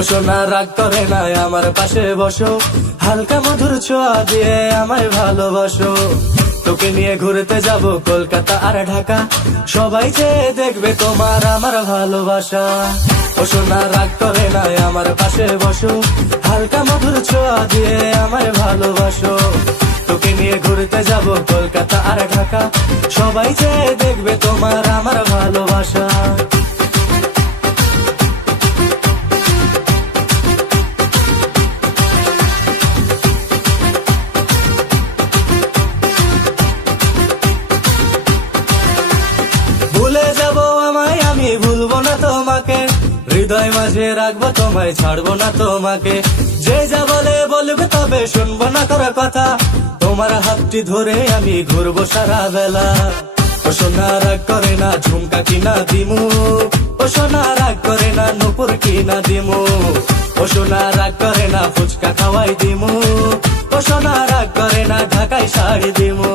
সোনা রাগ করে না, আমার পাশে বসো। হালকা মধুর ছোঁয়া দিয়ে আমায় ভালোবাসো। তোকে নিয়ে ঘুরতে যাব কলকাতা আর ঢাকা। সবাই যে দেখবে তোমার আমার ভালোবাসা। ও সোনা রাগ করে না, আমার পাশে বসো। হালকা মধুর ছোঁয়া দিয়ে আমায় ভালোবাসো। তোকে নিয়ে ঘুরতে যাব কলকাতা আর ঢাকা। সবাই যে দেখবে তোমার আমার ভালোবাসা। হৃদয় মাঝে রাখব, তোমায় ছাড়বো না তোমাকে। যে যা বলে বলবে তবে শুনব না তোর কথা। তোমার হাতটি ধরে আমি ঘুরবো সারা বেলা ও সোনা, রাগ করে না, ঝুমকা কিনা দিমু। ও সোনা, রাগ করে না, নুপুর কিনা দিমু। ও সোনা, রাগ করে না, ফুচকা খাওয়াই দিমু। ও সোনা, রাগ করে না, ঢাকায় শাড়ি দিমু।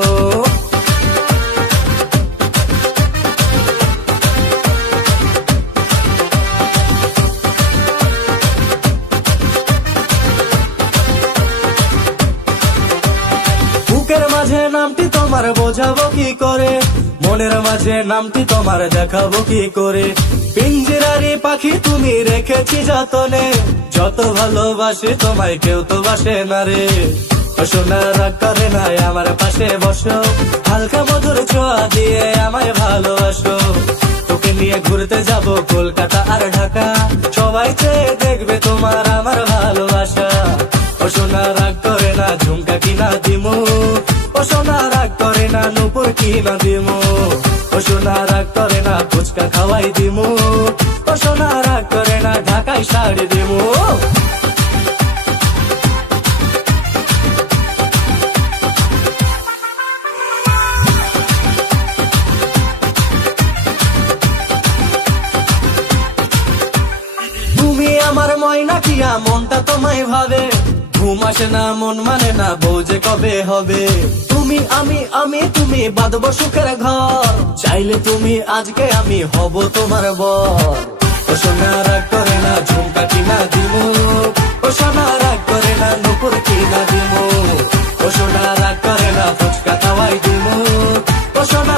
তোমার বোঝাবো কি করে? মনের মাঝে নামটি তোমার দেখাবো কি করে? পিঞ্জিরারি পাখি তুমি রেখেছি যতনে। যত ভালোবাসি তোমায় কেউ তো বাসে না রে। ও সোনা রাগ করে না আমার পাশে বসো। হালকা মধুর ছোঁয়া দিয়ে আমায় ভালোবাসো। তোকে নিয়ে ঘুরতে যাব কলকাতা আর ঢাকা। সবাই চেয়ে দেখবে তোমার আমার ভালোবাসা। ও সোনা রাগ করে না ঝুমকা কিনা দিমু। ও সোনা রাগ করে না, নুপুর কিনা দিমু ও সোনা রাগ করে না, ফুচকা খাওয়াই দিমু। ও সোনা রাগ করে না, ঢাকায় শাড়ি দিমু। তুমি আমার ময়না কিয়া মনটা তোমায় ভাবে। ঘুম আসে না, মন মানে না বউ যে কবে হবে। তুমি আমি আমি, তুমি বাঁধবো সুখের ঘর। চাইলে তুমি আজকে আমি হব তোমার বর। ও সোনা, রাগ করে না, ঝুমকা কিনা দিমু। ও সোনা, রাগ করে না নুপুর কিনা দিমু। ও সোনা, রাগ করে না, ফুচকা খাওয়াই দিব ও সোনা